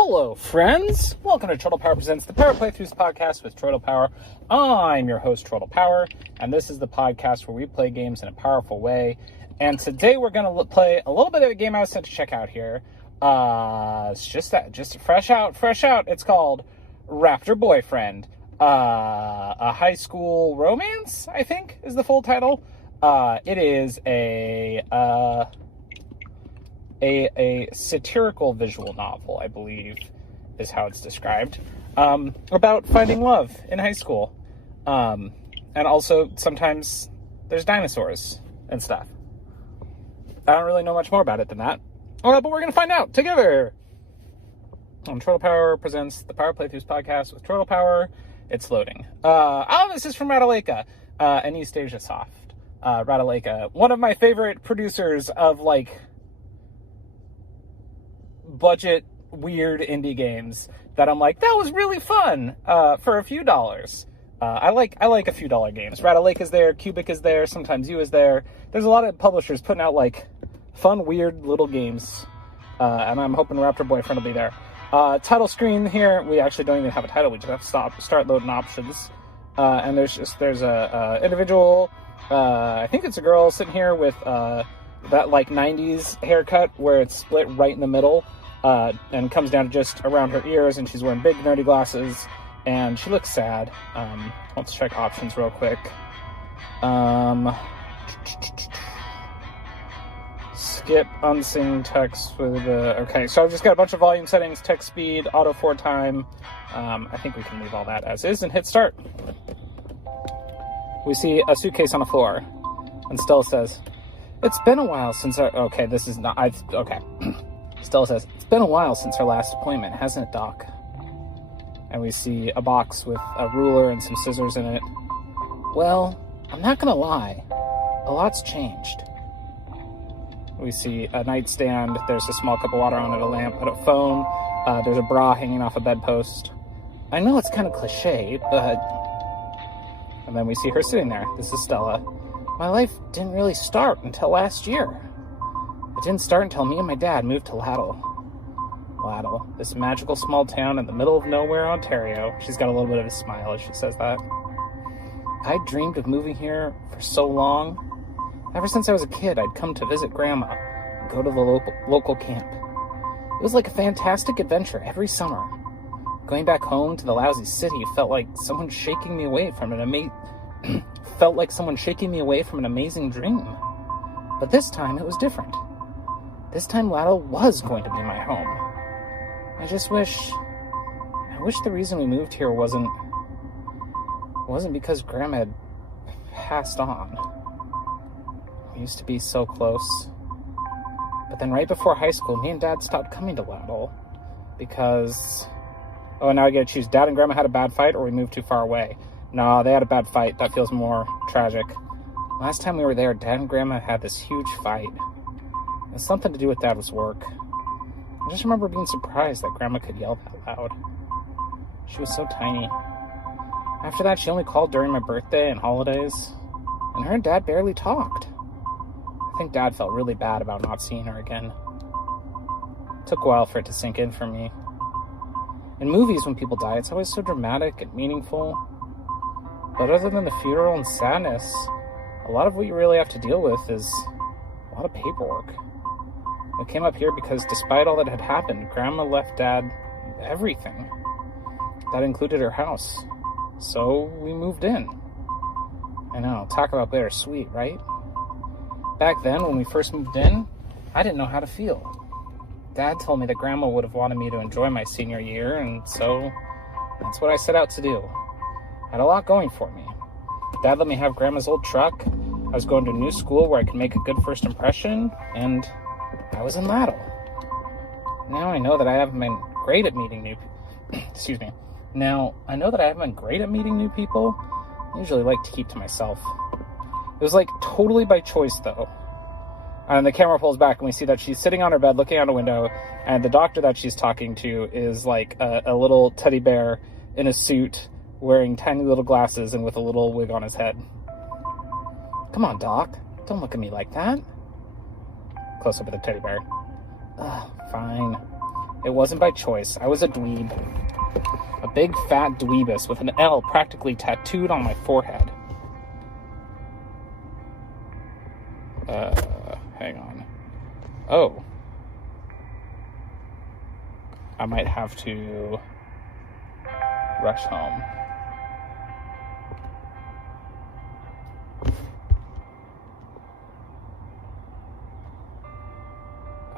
Hello, friends! Welcome to TroytlePower Presents the Power Playthroughs podcast with TroytlePower. I'm your host, TroytlePower, and this is the podcast where we play games in a powerful way. And today we're going to play a little bit of a game I was sent to check out here. It's just fresh out. It's called Raptor Boyfriend. A high school romance, I think, is the full title. It is a satirical visual novel, I believe, is how it's described, about finding love in high school. And also, sometimes there's dinosaurs and stuff. I don't really know much more about it than that. But we're going to find out together. TroytlePower presents the Power Playthroughs podcast with TroytlePower. It's loading. This is from Rataleka and East Asia Soft. Rataleka, one of my favorite producers of, budget weird indie games that I'm like, that was really fun for a few dollars. I like a few dollar games. Rataleka is there, Cubic is there, sometimes you is there. There's a lot of publishers putting out fun weird little games, and I'm hoping Raptor Boyfriend will be there. Title screen here, we actually don't even have a title, we just have to start loading options. And there's a individual, I think it's a girl sitting here with that 90s haircut where it's split right in the middle. And comes down to just around her ears, and she's wearing big nerdy glasses, and she looks sad. Let's check options real quick. Skip unseen text with okay, so I've just got a bunch of volume settings, text speed, auto forward time. I think we can leave all that as is and hit start. We see a suitcase on the floor, and Stella says, "It's been a while since our..." Okay, this is not... Okay. Stella says, "It's been a while since our last appointment, hasn't it, Doc?" And we see a box with a ruler and some scissors in it. "Well, I'm not gonna lie. A lot's changed." We see a nightstand. There's a small cup of water on it, a lamp, a phone. There's a bra hanging off a bedpost. I know it's kind of cliche, but... And then we see her sitting there. This is Stella. "My life didn't really start until last year. It didn't start until me and my dad moved to Lattle, this magical small town in the middle of nowhere, Ontario." She's got a little bit of a smile as she says that. "I dreamed of moving here for so long. Ever since I was a kid, I'd come to visit Grandma and go to the local camp. It was like a fantastic adventure every summer. Going back home to the lousy city felt like someone shaking me away from an amazing dream. But this time it was different. This time Lattle was going to be my home. I wish the reason we moved here wasn't because Grandma had passed on. We used to be so close. But then right before high school, me and Dad stopped coming to Lattle because... Oh, now I gotta choose. Dad and Grandma had a bad fight, or we moved too far away. No, they had a bad fight. That feels more tragic. Last time we were there, Dad and Grandma had this huge fight. It had something to do with Dad's work. I just remember being surprised that Grandma could yell that loud. She was so tiny. After that, she only called during my birthday and holidays, and her and Dad barely talked. I think Dad felt really bad about not seeing her again. It took a while for it to sink in for me. In movies, when people die, it's always so dramatic and meaningful. But other than the funeral and sadness, a lot of what you really have to deal with is a lot of paperwork. I came up here because despite all that had happened, Grandma left Dad everything. That included her house. So we moved in. I know, talk about bittersweet, right? Back then, when we first moved in, I didn't know how to feel. Dad told me that Grandma would have wanted me to enjoy my senior year, and so that's what I set out to do. I had a lot going for me. Dad let me have Grandma's old truck. I was going to a new school where I could make a good first impression, and I was in Lattle. Now I know that I haven't been great at meeting new people. Now I know that I haven't been great at meeting new people. I usually like to keep to myself. It was totally by choice, though. And the camera pulls back, and we see that she's sitting on her bed looking out a window, and the doctor that she's talking to is a little teddy bear in a suit, wearing tiny little glasses and with a little wig on his head. "Come on, Doc. Don't look at me like that." Close up of the teddy bear. "Ugh, fine. It wasn't by choice. I was a dweeb. A big fat dweebus with an L practically tattooed on my forehead. Hang on. Oh. I might have to rush home.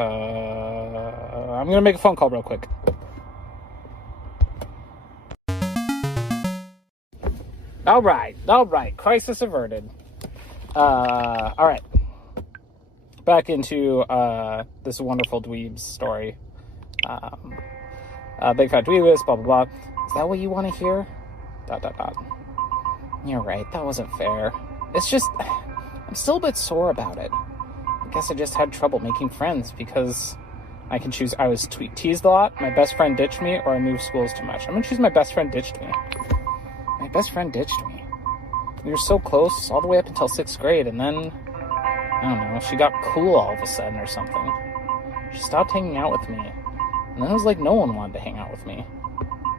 I'm gonna make a phone call real quick. All right. Crisis averted. All right. Back into this wonderful dweeb's story. Big fat dweebus, blah, blah, blah. Is that what you want to hear? ... You're right, that wasn't fair. It's just, I'm still a bit sore about it. I guess I just had trouble making friends because I can choose. I was teased a lot, my best friend ditched me, or I moved schools too much. I'm gonna choose my best friend ditched me. My best friend ditched me. We were so close all the way up until 6th grade, and then, I don't know, she got cool all of a sudden or something. She stopped hanging out with me. And then it was like no one wanted to hang out with me.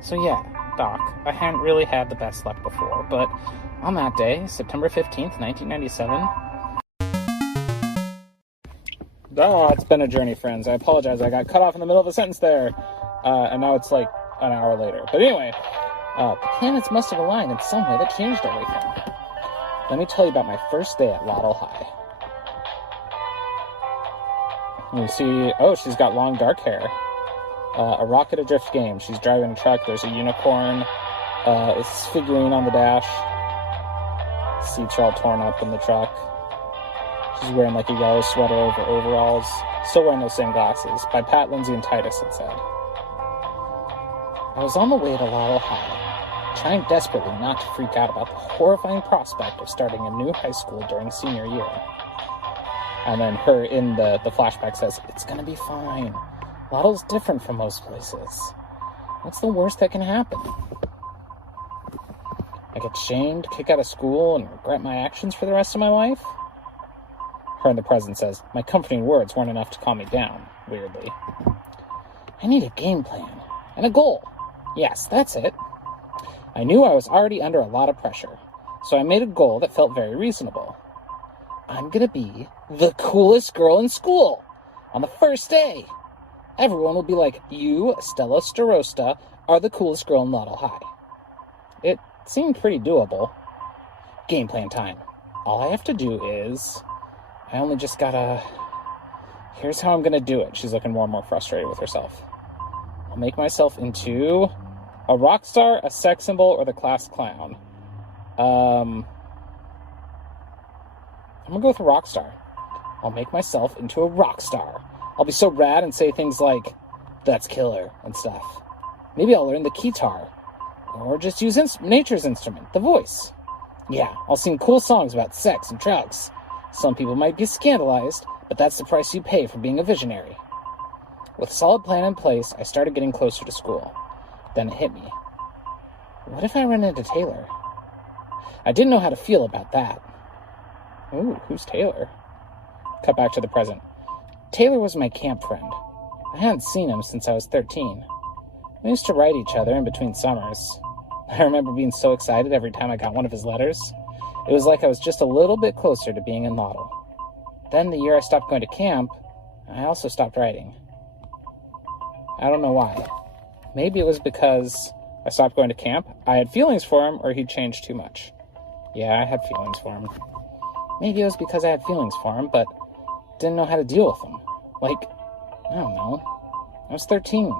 So yeah, Doc, I hadn't really had the best luck before, but on that day, September 15th, 1997... Oh, it's been a journey, friends. I apologize. I got cut off in the middle of a sentence there. And now it's like an hour later. But anyway, the planets must have aligned in some way that changed everything. Let me tell you about my first day at Laurel High. You see, oh, she's got long dark hair. A rocket adrift game. She's driving a truck. There's a unicorn. It's figurine on the dash. Seats are all torn up in the truck. She's wearing like a yellow sweater over overalls. Still wearing those same glasses. By Pat, Lindsay, and Titus, it said. I was on the way to Laurel High, trying desperately not to freak out about the horrifying prospect of starting a new high school during senior year. And then her in the flashback says, it's gonna be fine. Laurel's different from most places. What's the worst that can happen? I get shamed, kicked out of school, and regret my actions for the rest of my life? Her in the present says, my comforting words weren't enough to calm me down, weirdly. I need a game plan and a goal. Yes, that's it. I knew I was already under a lot of pressure, so I made a goal that felt very reasonable. I'm gonna be the coolest girl in school on the first day. Everyone will be like, you, Stella Starosta, are the coolest girl in Laurel High. It seemed pretty doable. Game plan time. All I have to do is... I only just gotta... Here's how I'm gonna do it. She's looking more and more frustrated with herself. I'll make myself into a rock star, a sex symbol, or the class clown. I'm gonna go with a rock star. I'll make myself into a rock star. I'll be so rad and say things like, that's killer, and stuff. Maybe I'll learn the guitar. Or just use nature's instrument, the voice. Yeah, I'll sing cool songs about sex and drugs. Some people might be scandalized, but that's the price you pay for being a visionary. With a solid plan in place, I started getting closer to school. Then it hit me. What if I run into Taylor? I didn't know how to feel about that. Ooh, who's Taylor? Cut back to the present. Taylor was my camp friend. I hadn't seen him since I was 13. We used to write each other in between summers. I remember being so excited every time I got one of his letters. It was like I was just a little bit closer to being in Laurel. Then the year I stopped going to camp, I also stopped writing. I don't know why. Maybe it was because I stopped going to camp, I had feelings for him, or he'd changed too much. Yeah, I had feelings for him. Maybe it was because I had feelings for him, but didn't know how to deal with them. Like, I don't know. I was 13.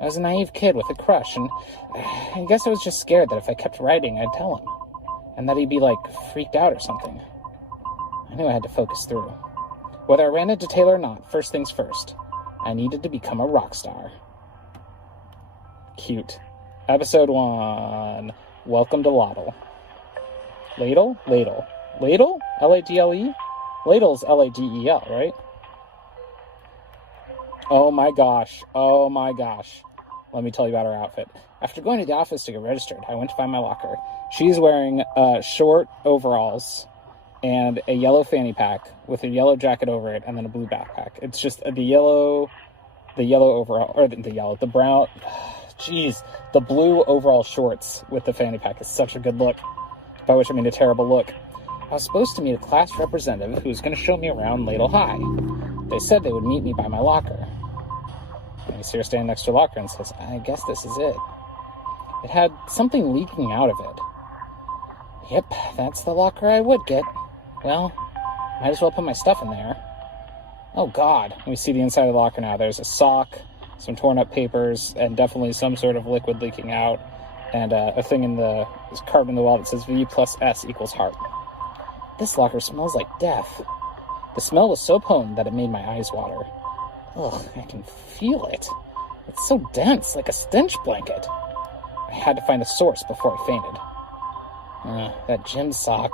I was a naive kid with a crush, and I guess I was just scared that if I kept writing, I'd tell him. And that he'd be, like, freaked out or something. I knew I had to focus through. Whether I ran into Taylor or not, first things first. I needed to become a rock star. Cute. Episode 1. Welcome to Ladle. Ladle? Ladle. Ladle? L-A-D-L-E? Ladle's L-A-D-E-L, right? Oh my gosh. Oh my gosh. Let me tell you about her outfit. After going to the office to get registered, I went to find my locker. She's wearing short overalls and a yellow fanny pack with a yellow jacket over it and then a blue backpack. It's just the yellow the yellow overall, or the brown, jeez, the blue overall shorts with the fanny pack is such a good look, by which I mean a terrible look. I was supposed to meet a class representative who was going to show me around Ladle High. They said they would meet me by my locker. And I see her standing next to her locker and says, I guess this is it. It had something leaking out of it. Yep, that's the locker I would get. Well, might as well put my stuff in there. Oh God, we see the inside of the locker now. There's a sock, some torn up papers, and definitely some sort of liquid leaking out, and a thing is carved in the wall that says V plus S equals heart. This locker smells like death. The smell was so potent that it made my eyes water. Ugh, I can feel it. It's so dense, like a stench blanket. I had to find a source before I fainted. That gym sock.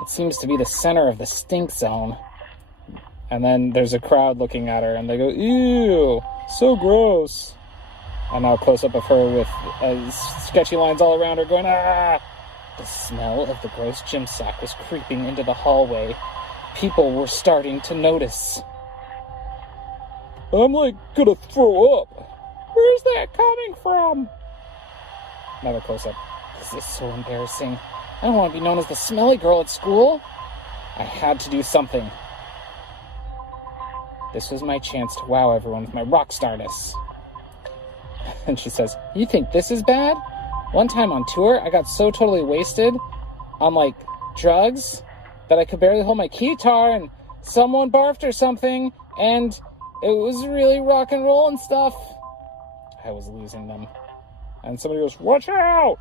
It seems to be the center of the stink zone. And then there's a crowd looking at her, and they go, ew, so gross. And now a close-up of her with sketchy lines all around her going, ah! The smell of the gross gym sock was creeping into the hallway. People were starting to notice. I'm gonna throw up. Where's that coming from? Another close-up. This is so embarrassing. I don't want to be known as the smelly girl at school. I had to do something. This was my chance to wow everyone with my rock starness. And she says, you think this is bad? One time on tour, I got so totally wasted on, drugs that I could barely hold my guitar, and someone barfed or something, and it was really rock and roll and stuff. I was losing them. And somebody goes, watch out!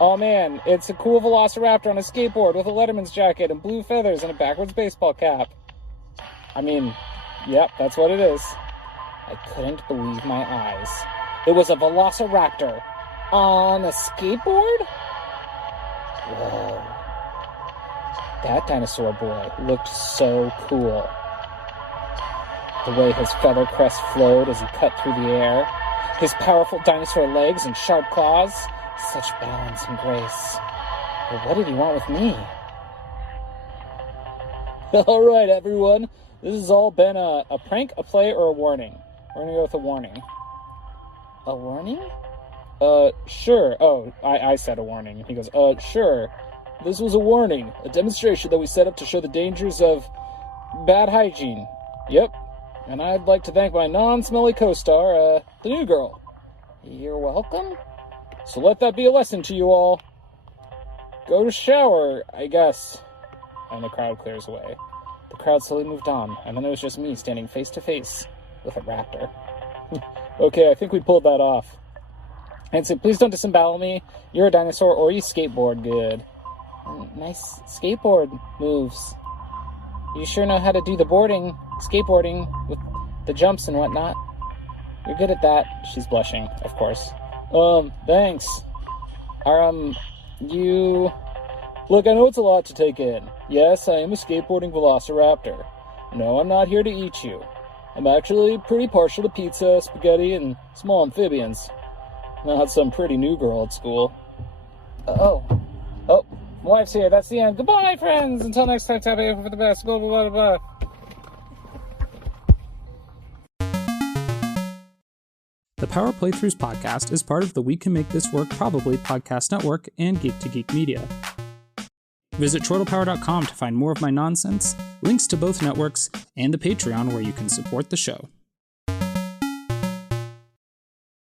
Oh man, it's a cool Velociraptor on a skateboard with a Letterman's jacket and blue feathers and a backwards baseball cap. I mean, yep, that's what it is. I couldn't believe my eyes. It was a Velociraptor on a skateboard? Whoa. That dinosaur boy looked so cool. The way his feather crest flowed as he cut through the air, his powerful dinosaur legs and sharp claws, such balance and grace. But what did he want with me? All right, everyone. This has all been a prank, a play, or a warning. We're going to go with a warning. A warning? Sure. Oh, I said a warning. He goes, sure. This was a warning. A demonstration that we set up to show the dangers of bad hygiene. Yep. And I'd like to thank my non-smelly co-star, the new girl. You're welcome. So let that be a lesson to you all. Go to shower, I guess. And the crowd clears away. The crowd slowly moved on, and then it was just me standing face to face with a raptor. Okay, I think we pulled that off. And said, please don't disembowel me. You're a dinosaur, or you skateboard good. Nice skateboard moves. You sure know how to do the skateboarding with the jumps and whatnot. You're good at that. She's blushing, of course. Thanks. You... Look, I know it's a lot to take in. Yes, I am a skateboarding velociraptor. No, I'm not here to eat you. I'm actually pretty partial to pizza, spaghetti, and small amphibians. Not some pretty new girl at school. Oh, my wife's here. That's the end. Goodbye, friends. Until next time, tap it for the best. Blah, blah, blah, blah. The Power Playthroughs podcast is part of the We Can Make This Work Probably podcast network and Geek Media. Visit TroytlePower.com to find more of my nonsense, links to both networks, and the Patreon where you can support the show.